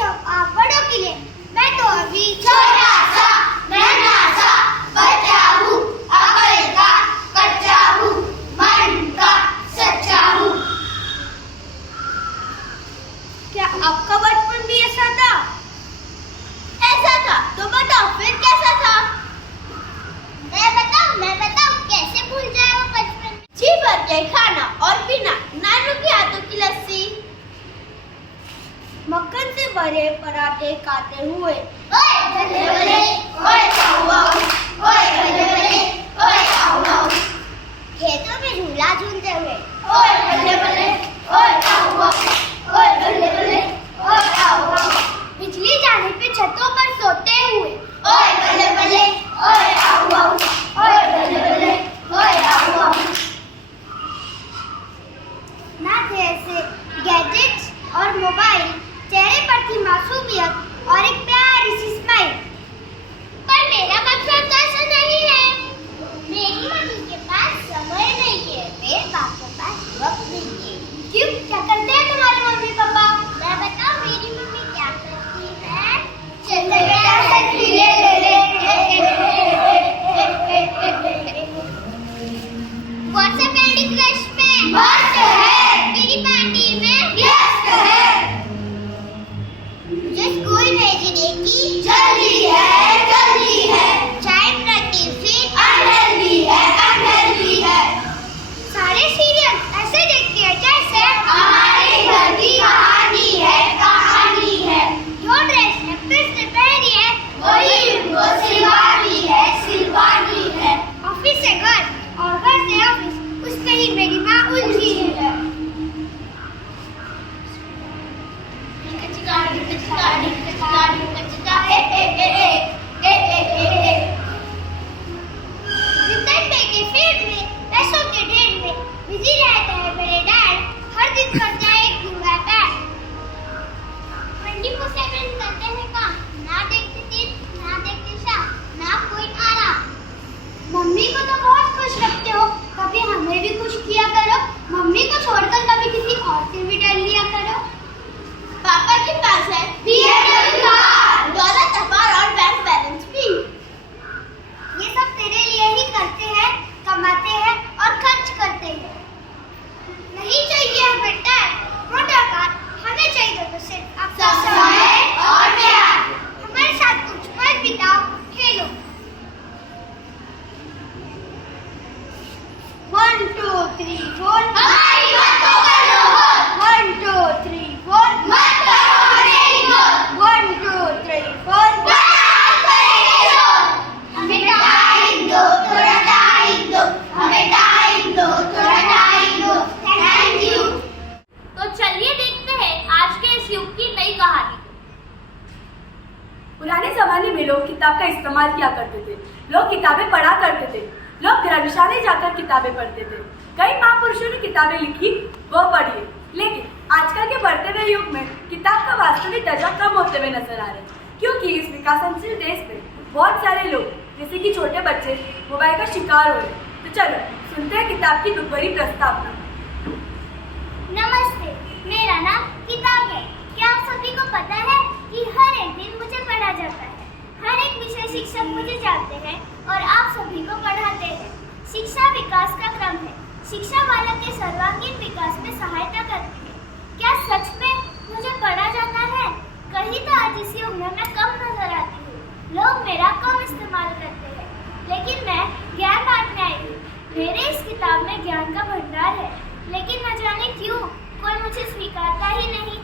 सब आप बड़ों के लिए। मैं तो अभी छोटा सा नन्हा सा बच्चा हूँ, अकल का कच्चा हूँ, मन का सच्चा हूँ। क्या आपका बचपन भी ऐसा था? ऐसा था तो बताओ फिर कैसा था? मैं बताऊं कैसे भूल जाए वो बचपन। जी भर के खाना और पीना, नानू के हाथों की लस्सी, मक्खन से भरे पराठे खाते हुए, ओए बल्ले बल्ले, ओए काऊ काऊ, ओए बल्ले बल्ले, ओए काऊ काऊ, खेतों में झूला झूलते हुए, ओए बल्ले बल्ले, ओए काऊ काऊ, ओए बल्ले बल्ले, ओए काऊ काऊ, बिजली जाने पे छतों पर सोते हुए, ओए बल्ले बल्ले, ओए काऊ काऊ, ओए बल्ले बल्ले, ओए काऊ काऊ। ना थे ऐसे गैजेट्स और मोबाइल, चेहरे पर थी मासूमियत और एक प्यारी सी स्माइल। पर मेरा बचपन तो ऐसा नहीं है। मेरी मम्मी के पास समय नहीं है, मेरे पापा के पास वक्त नहीं है। क्यों, क्या करते हैं तुम्हारे मम्मी पापा? मैं बताऊं मेरी मम्मी क्या करती है? चल बेटा सच्ची ले ले ले। व्हाट्सएप कैंडी क्रश में मस्त है, मेरी पार्टी में व्यस्त है, मुझे स्कूल भेजने की जल्दी है, चाय प्रतिफिट अनहेल्दी है, सारे सीरियल ऐसे देखते हैं जैसे हमारे घर की कहानी है, जो ड्रेस एक्ट्रेस ने पहनी है वही उनको सिलवानी है, ऑफिस से घर और घर से ऑफिस, उसमें ही मेरी माँ उलझी है। बिजी रहते हैं मेरे डैड, हर दिन करते हैं एक पूरा पैक, 24/7 करते हैं काम, ना देखते दिन ना देखते शाम, ना कोई आराम। मम्मी को तो बहुत खुश रखते हो, कभी हमें भी खुश किया करो, मम्मी को छोड़कर कभी किसी और से भी डर लिया करो। पापा के पास है BMW कार, दौलत अपार और बैंक बैलेंस भी। ये सब तेरे लिए ही करते हैं, कमाते हैं और खर्च करते हैं। नहीं चाहिए हमें टैग, मोटर कार, हमें चाहिए तो सिर्फ आपका समय और प्यार। हमारे साथ कुछ पल बिताओ, खेलो। 1 2 3 4 हमारी बातों कर लो हो। 1 2 3 4 मत करो हमें इग्नोर। 1 2 3 4 बड़ा करेंगे शोर। हमें टाइम दो, थोड़ा टाइम दो, हमें टाइम दो, थोड़ा टाइम दो। Thank you. तो चलिए देखते हैं आज के इस युग की नई कहानी। पुराने जमाने में लोग किताब का इस्तेमाल किया करते थे, लोग किताबें पढ़ा करते थे, लोग ग्रंथशाला जाकर किताबें पढ़ते थे। कई महापुरुषों ने किताबें लिखी, वो पढ़ी, लेकिन आजकल के बढ़ते हुए युग में किताब का वास्तविक दर्जा कम होते हुए नजर आ रहा है, क्योंकि इस विकासशील देश में बहुत सारे लोग जैसे कि छोटे बच्चे मोबाइल का शिकार हो रहे हैं। तो चलो सुनते हैं किताब की दुखभरी प्रस्तावना। नमस्ते, मेरा नाम किताब है। क्या आप सभी को पता है कि हर एक दिन मुझे पढ़ा जाता है, हर एक विषय शिक्षक मुझे जानते हैं और आप सभी को पढ़ाते हैं। शिक्षा विकास का क्रम है, शिक्षा बालक के सर्वांगीण विकास में सहायता करती है। क्या सच में मुझे पढ़ा जाता है? कहीं तो आज इस युग में मैं कम नजर आती हूँ, लोग मेरा कम इस्तेमाल करते हैं, लेकिन मैं ज्ञान बांटने आई हूँ। मेरे इस किताब में ज्ञान का भंडार है, लेकिन न जाने क्यों कोई मुझे स्वीकारता ही नहीं।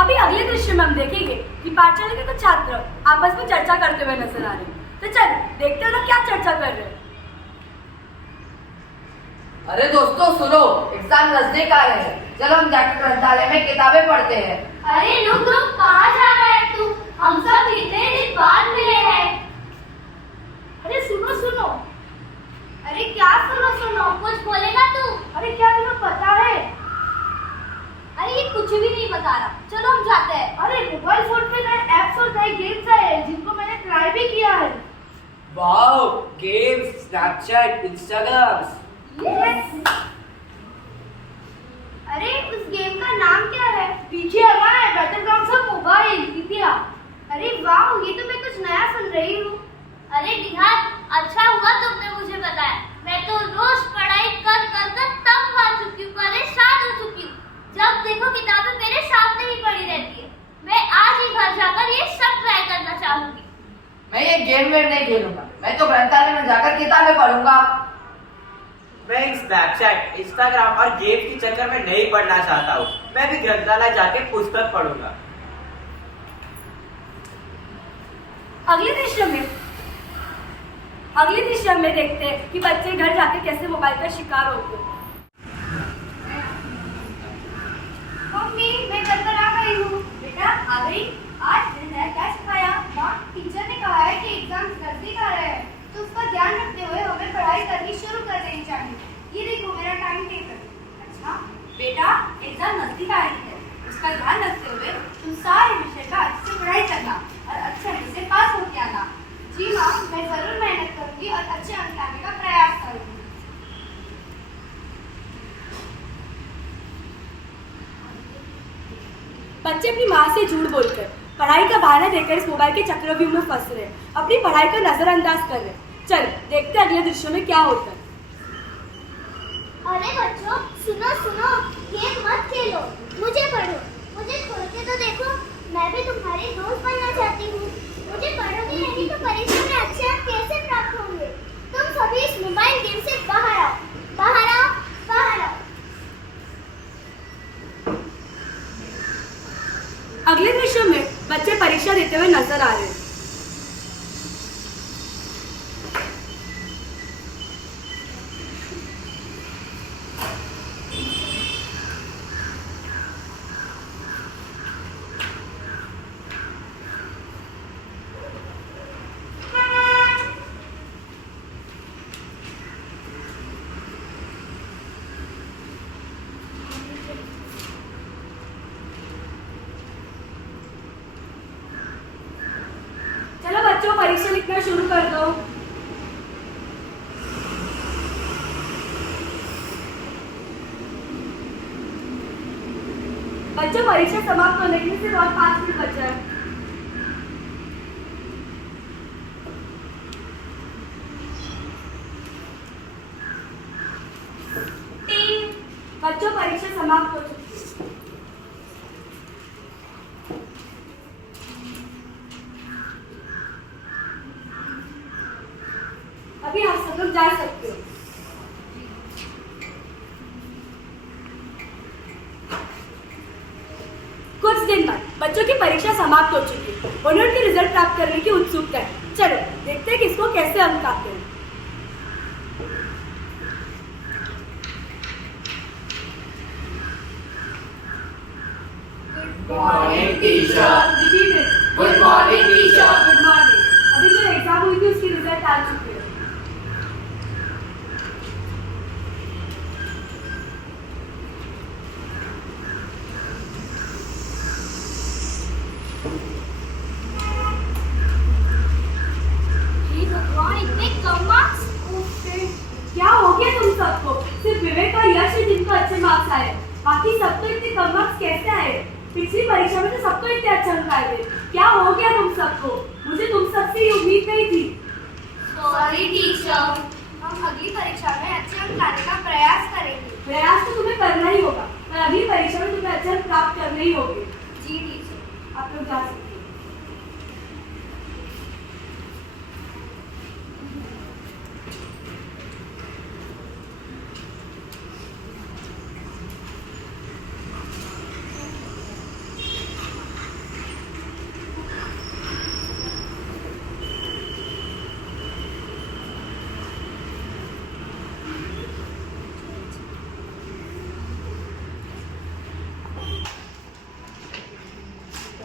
अभी अगले दृश्य में हम देखेंगे कि पाठशाला के कुछ छात्र आपस में चर्चा करते हुए नजर आ रहे हैं। तो चल देखते हैं लोग क्या चर्चा कर रहे हैं। अरे दोस्तों सुनो, एग्जाम नजदीक आ रहे हैं, चलो हम जाकर ग्रंथालय में किताबें पढ़ते हैं। अरे रुक रुक, कहाँ जा रहा है तू? हम सब इतने दिन बाद मिले हैं। अरे सुनो सुनो। अरे क्या सुनो, कुछ बोलेगा तू? अरे क्या तुम्हें पता है? अरे ये कुछ भी नहीं बता रहा, चलो हम जाते हैं। अरे मोबाइल फोन पे नए ऐप्स और नए गेम्स आए हैं जिनको मैंने ट्राई भी किया है। Wow, games, Snapchat, Instagram. Yes. अरे उस गेम का नाम क्या है? पीछे हमारा बैटलग्राउंड सब मोबाइल दीदिया। अरे वाह, ये तो मैं कुछ नया सुन रही हूँ। अरे निहार, अच्छा हुआ तुमने मुझे बताया। मैं तो रोज पढ़ाई कर कर कर तंग आ चुकी हूँ, परेशान हो चुकी हूँ। जब देखो किताबें मेरे सामने ही पड़ी रहती है। मैं आज ही घर जाकर ये सब ट्राई करना चाहूंगी। मैं ये गेम वेम नहीं खेलूंगा, मैं तो ग्रंथालय में जाकर किताबें पढ़ूंगा। मैं स्नैपचैट, इंस्टाग्राम और गेम के चक्कर में नहीं पढ़ना चाहता हूँ। मैं भी ग्रंथालय जाके पुस्तक पढ़ूंगा। अगले दृश्य में देखते हैं कि बच्चे घर जाके कैसे मोबाइल का शिकार होते हैं। मम्मी, मैं घर पर आ गई हूँ। बेटा आ गई? आज दिन है, क्या सिखाया? माँ, टीचर ने कहा है कि एग्जाम नजदीक आ रहे हैं, तो उसका ध्यान रखते हुए हमें पढ़ाई करनी शुरू कर देनी चाहिए। ये देखो मेरा टाइम टेबल। अच्छा बेटा, एग्जाम नजदीक आ रही है, उसका ध्यान रखते हुए तुम सारे विषय का अच्छे से पढ़ाई करना और अच्छे अंक से पास होके आना। जी माँ, मैं जरूर मेहनत करूंगी और अच्छे अंक लाने का प्रयास करूंगी। बच्चे अपनी माँ से झूठ बोलकर पढ़ाई का बहाना देकर इस मोबाइल के चक्रव्यूह में फंस रहे हैं, अपनी पढ़ाई को नजरअंदाज कर रहे हैं। चल देखते हैं अगले दृश्य में क्या होता है। अरे बच्चों, सुनो सुनो, गेम मत खेलो, मुझे पढ़ो। मुझे खोल के तो देखो, मैं भी तुम्हारी दोस्त बनना चाहती हूँ। मुझे पढ़ोगे नहीं तो परीक्षा में अच्छे अंक कैसे प्राप्त होंगे? तुम सभी इस मोबाइल गेम से बाहर आओ, बाहर आओ, बाहर आओ। अगले दृश्य में बच्चे परीक्षा देते हुए नजर आ रहे हैं। चलो बच्चों, परीक्षा लिखना शुरू कर दो। बच्चों, परीक्षा समाप्त होने के लिए सिर्फ और 5 मिनट बचा है। बच्चों, परीक्षा समाप्त हो चुकी है। अभी आप सब लोग जा सकते हो। कुछ दिन बाद बच्चों की परीक्षा समाप्त हो चुकी है। उन्हें उनके रिजल्ट प्राप्त करने की उत्सुकता है। चलो देखते हैं किसको कैसे अंक आते हैं। Good morning teacher. Repeat it. Good morning teacher. Good morning. अभी जो एग्जाम हुई थी उसकी रिजल्ट आ चुकी है। हे भगवान, इतने कम मार्क्स? क्या हो गया तुम सबको? सिर्फ विवेक और यश है जिनको अच्छे मार्क्स आए, बाकी सबको इतने कम मार्क्स कैसे आए? पिछली परीक्षा में तो सबको इतने अच्छे अंक आए थे। क्या हो गया तुम सबको? मुझे तुम सबसे ये उम्मीद नहीं थी। सॉरी टीचर, हम अगली परीक्षा में अच्छे अंक लाने का प्रयास करेंगे। प्रयास तो तुम्हें करना ही होगा, पर अगली परीक्षा में तुम्हें अच्छे अंक प्राप्त करने ही होंगे। जी टीचर। आप लोग जा सकते हो।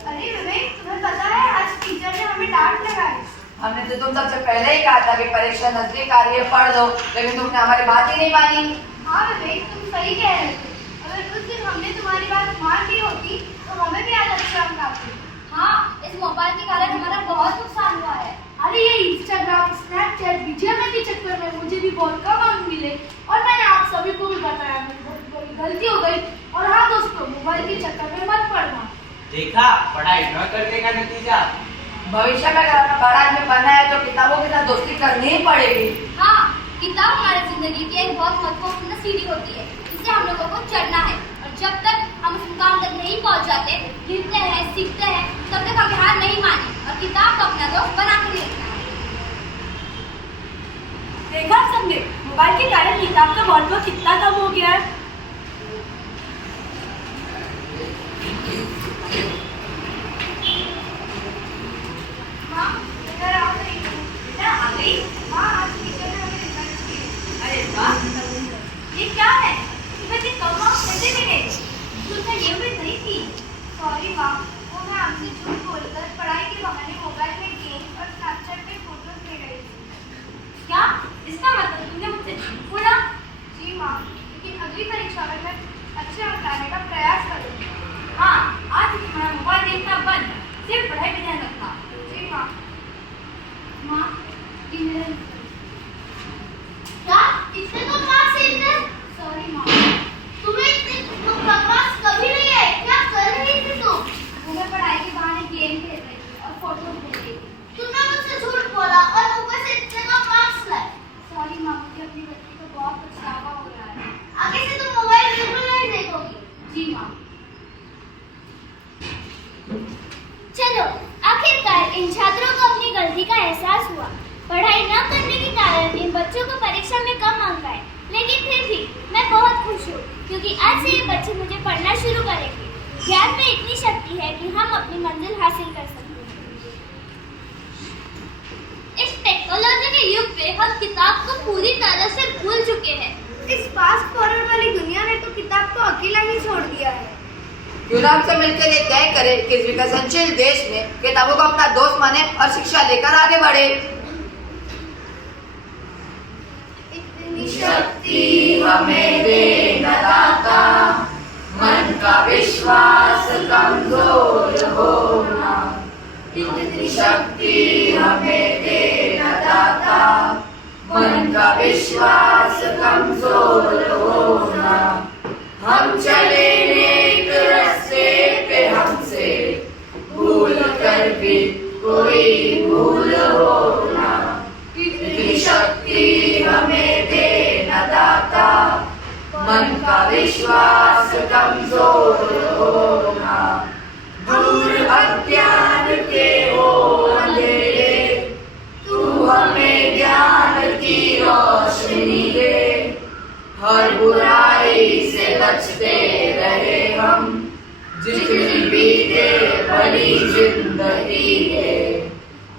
अरे विवेक, तुम्हें पता है आज टीचर ने हमें डांट लगाई। हमने तो तुम सबसे पहले ही कहा था कि परीक्षा नजदीक आ रही है, पढ़ लो, लेकिन तुमने हमारी बात ही नहीं मानी। हाँ विवेक, तुम सही कह रहे थे। अगर उस दिन हमने तुम्हारी बात मान ली होती तो हमें भी आज अच्छे अंक आते। हाँ, इस मोबाइल के कारण हमारा बहुत नुकसान हुआ है। अरे ये इंस्टाग्राम, स्नैपचैट, वीडियो के चक्कर में मुझे भी बहुत कम अंक मिले और मैंने आप सभी को भी बताया मेरी बहुत बड़ी गलती हो गई। और हाँ दोस्तों, मोबाइल के चक्कर में मत पड़ना। देखा, पढ़ाई न करने का नतीजा। भविष्य में अगर हमें बड़ा आदमी बनना है तो किताबों के साथ दोस्ती करनी ही पड़ेगी। हाँ, किताब हमारी जिंदगी की एक बहुत महत्वपूर्ण सीढ़ी होती है। इसे हम लोगों को चढ़ना है और जब तक हम उस मुकाम तक नहीं पहुंच जाते, गिरते हैं, सीखते हैं, तब तक हम हार नहीं माने और किताब को अपना दोस्त बना कर रखना है। देखा सबने, मोबाइल के कारण किताब का महत्व कितना कम हो गया है। माँ, इधर आओ तो एक मिनट। बेटा, आ गई? हाँ, आज टीचर ने हमें रिजल्ट दिए। अरे वाह, ये क्या है? तुम्हें इतने कम मार्क्स कैसे मिले? तुमने ये उम्मीद नहीं थी। सॉरी माँ, वो मैं आपसे झूठ बोलकर पढ़ाई के बहाने मोबाइल में गेम्स और स्नैपचैट पे फोटोज ले रही थी। क्या? इसका मतलब तुमने मुझसे झूठ बोला? जी माँ, लेकिन अगली परीक्षा में मैं अच्छे अंक लाने का प्रयास करूँगी। हाँ, आज से तुम्हारा मोबाइल देखना बंद, सिर्फ पढ़ाई पे ध्यान रखना। जी माँ। माँ, ये मेरा रिजल्ट। क्या? इतने तो मार्क्स इतने? सॉरी माँ। तुम्हें इतने बकवास कभी नहीं है। क्या कर रही थी तुम? वो मैं पढ़ाई के बहाने गेम खेल रही थी और फोटो ले रही थी। तुमने मुझसे झूठ बोला और ऊपर से इतने कम मार्क्स लाए। सॉरी माँ, मुझे अपनी गलती को बहुत पछतावा हो रहा है। आगे से तुम मोबाइल बिल्कुल नहीं देखोगी। जी माँ। चलो, आखिरकार इन छात्रों को अपनी गलती का एहसास हुआ। पढ़ाई न करने के कारण इन बच्चों को परीक्षा में कम अंक आए, लेकिन फिर भी मैं बहुत खुश हूँ क्योंकि आज से ये बच्चे मुझे पढ़ना शुरू करेंगे। ज्ञान में इतनी शक्ति है कि हम अपनी मंजिल हासिल कर सकते हैं। इस टेक्नोलॉजी के युग में हम किताब को पूरी तरह से भूल चुके हैं। इस फास्ट फॉरवर्ड वाली दुनिया ने तो किताब को अकेला ही छोड़ दिया है। क्यों ना हमसे मिलकर ये तय करें कि इस विकसनशील देश में किताबों को अपना दोस्त माने और शिक्षा लेकर आगे बढ़े। इतनी शक्ति हमें दे न दाता, मन का विश्वास कमजोर होना। इतनी शक्ति हमें दे न दाता, मन का विश्वास कमजोर होना। हम चले नेक रास्ते पे हमसे भूल कर भी कोई भूल होना। इतनी शक्ति हमें दे न दाता, मन का विश्वास कमजोर होना। दूर अज्ञान के हो अंधेरे, तू हमें ज्ञान की रोशनी दे। हर बुराई से बचते रहे हम, जितनी भी दे भली जिंदगी है।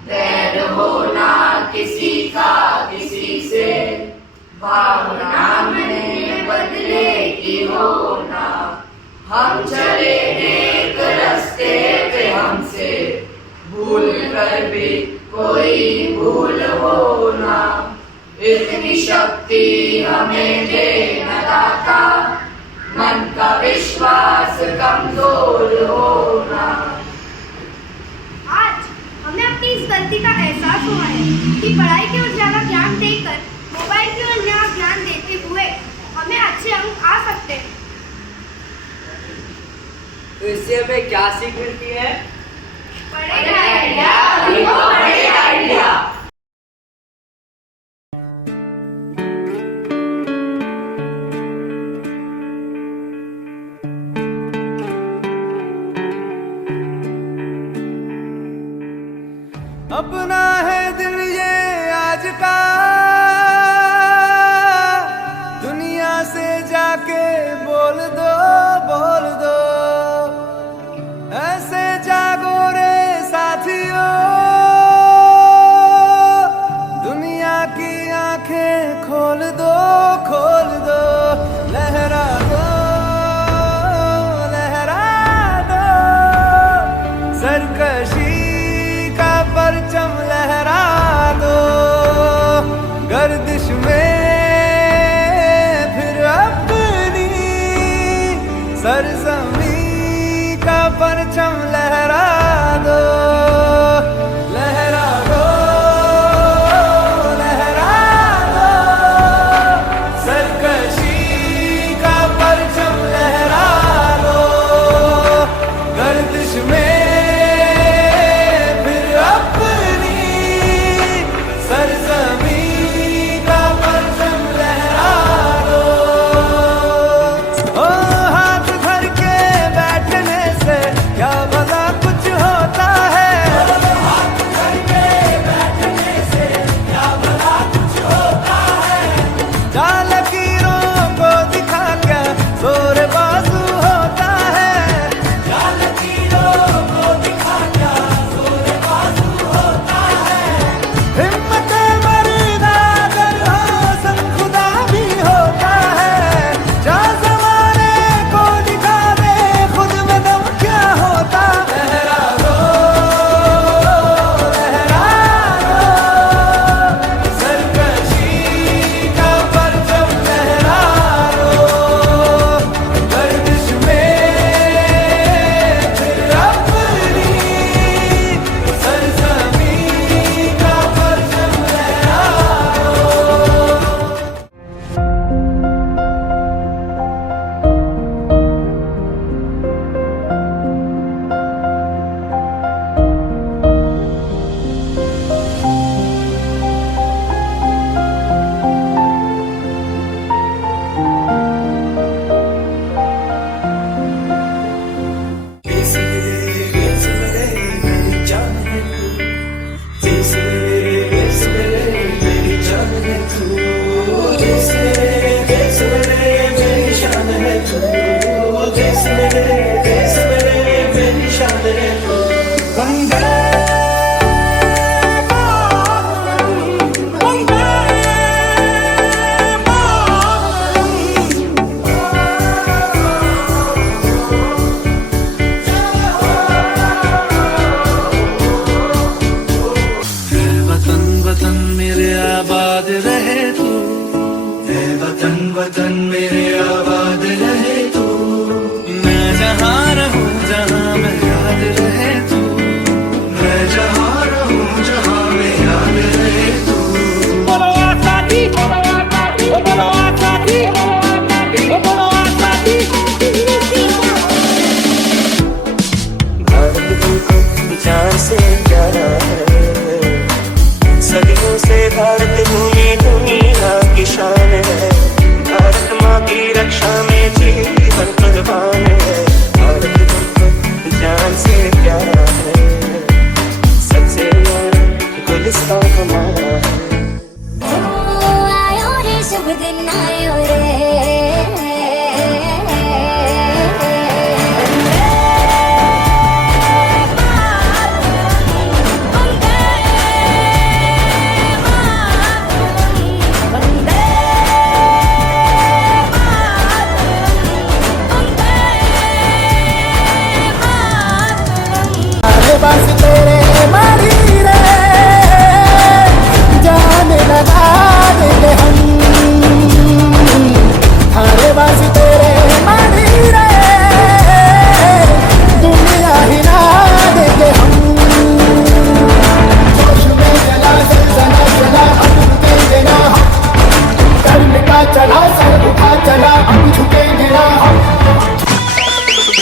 बैर होना किसी का किसी से, भावना में बदले की होना। हम चले एक रास्ते पे हमसे भूल कर भी कोई भूल होना। इतनी शक्ति हमें दे न दाता, मन का विश्वास कमजोर होना। आज हमें अपनी इस गलती का एहसास हुआ है कि पढ़ाई की ओर ज्यादा ध्यान देकर मोबाइल की ओर ज्यादा ध्यान देते हुए हमें अच्छे अंक आ सकते हैं। तो इससे हमें क्या सीख मिलती है? पढ़ेगा आइडिया। अपना है दिल ये आज का, दुनिया से जाके बोल दो, बोल दो। ऐसे जागो रे साथियों, दुनिया की आंखें खोल दो, खोल दो। लहरा दो, लहरा दो, सरकशी का परचम लहरा दो। गर्दिश में फिर अपनी सरजमी का परचम लहरा दो। लहरा दो, लहरा दो, सरकशी का परचम लहरा दो। गर्दिश में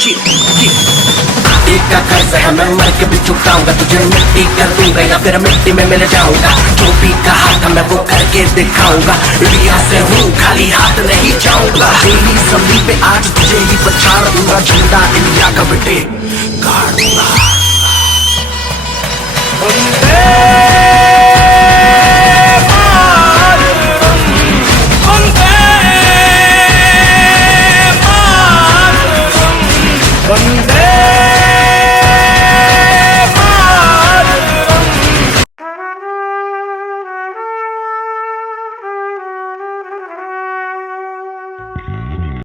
एक का कर्ज है मैं मर के भी चुकाऊंगा, तुझे मिट्टी कर दूंगा या फिर मिट्टी में मिल जाऊंगा। जो भी कहा था मैं वो करके दिखाऊंगा, इंडिया से हूँ खाली हाथ नहीं जाऊंगा। मेरी जमीन पे आज तुझे ही पछाड़ दूंगा, झंडा इंडिया का बेटे गाड़ दूंगा। वंदे मातरम, वंदे मातरम, वंदे